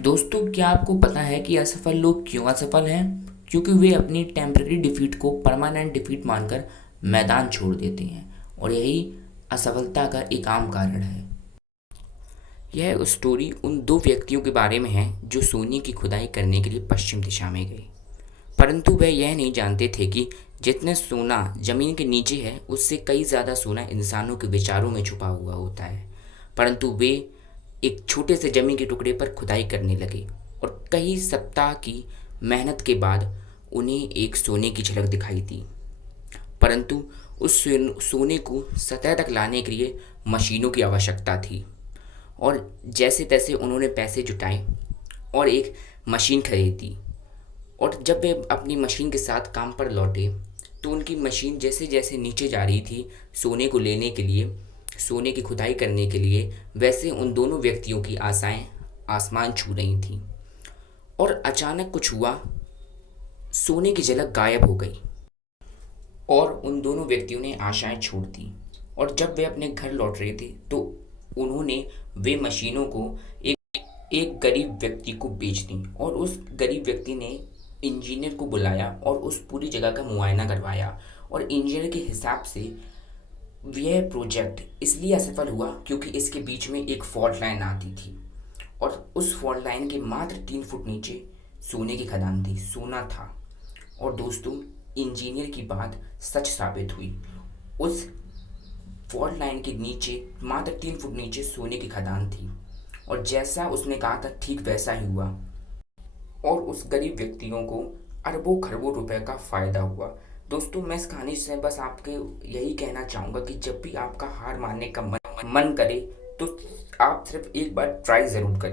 दोस्तों, क्या आपको पता है कि असफल लोग क्यों असफल हैं? क्योंकि वे अपनी टेम्पररी डिफीट को परमानेंट डिफीट मानकर मैदान छोड़ देते हैं, और यही असफलता का एक आम कारण है। यह स्टोरी उन दो व्यक्तियों के बारे में है जो सोने की खुदाई करने के लिए पश्चिम दिशा में गए। परंतु वे यह नहीं जानते थे कि जितने सोना जमीन के नीचे है, उससे कई ज़्यादा सोना इंसानों के विचारों में छुपा हुआ होता है। परंतु वे एक छोटे से जमीन के टुकड़े पर खुदाई करने लगे, और कई सप्ताह की मेहनत के बाद उन्हें एक सोने की झलक दिखाई दी। परंतु उस सोने को सतह तक लाने के लिए मशीनों की आवश्यकता थी। और जैसे तैसे उन्होंने पैसे जुटाए और एक मशीन खरीदी। और जब वे अपनी मशीन के साथ काम पर लौटे, तो उनकी मशीन जैसे जैसे नीचे जा रही थी सोने को लेने के लिए, सोने की खुदाई करने के लिए, वैसे उन दोनों व्यक्तियों की आशाएं आसमान छू रही थीं। और अचानक कुछ हुआ, सोने की झलक गायब हो गई और उन दोनों व्यक्तियों ने आशाएं छोड़ दी। और जब वे अपने घर लौट रहे थे, तो उन्होंने वे मशीनों को एक एक गरीब व्यक्ति को बेच दी, और उस गरीब व्यक्ति ने इंजीनियर को बुलाया और उस पूरी जगह का मुआयना करवाया। और इंजीनियर के हिसाब से यह प्रोजेक्ट इसलिए असफल हुआ क्योंकि इसके बीच में एक फॉल्ट लाइन आती थी, और उस फॉल्ट लाइन के मात्र 3 फुट नीचे सोने की खदान थी, सोना था। और दोस्तों, इंजीनियर की बात सच साबित हुई। उस फॉल्ट लाइन के नीचे, मात्र 3 फुट नीचे, सोने की खदान थी। और जैसा उसने कहा था, ठीक वैसा ही हुआ। और उस गरीब व्यक्तियों को अरबों खरबों रुपए का फ़ायदा हुआ। दोस्तों, मैं इस कहानी से बस आपके यही कहना चाहूँगा कि जब भी आपका हार मानने का मन करे, तो आप सिर्फ एक बार ट्राई ज़रूर करें।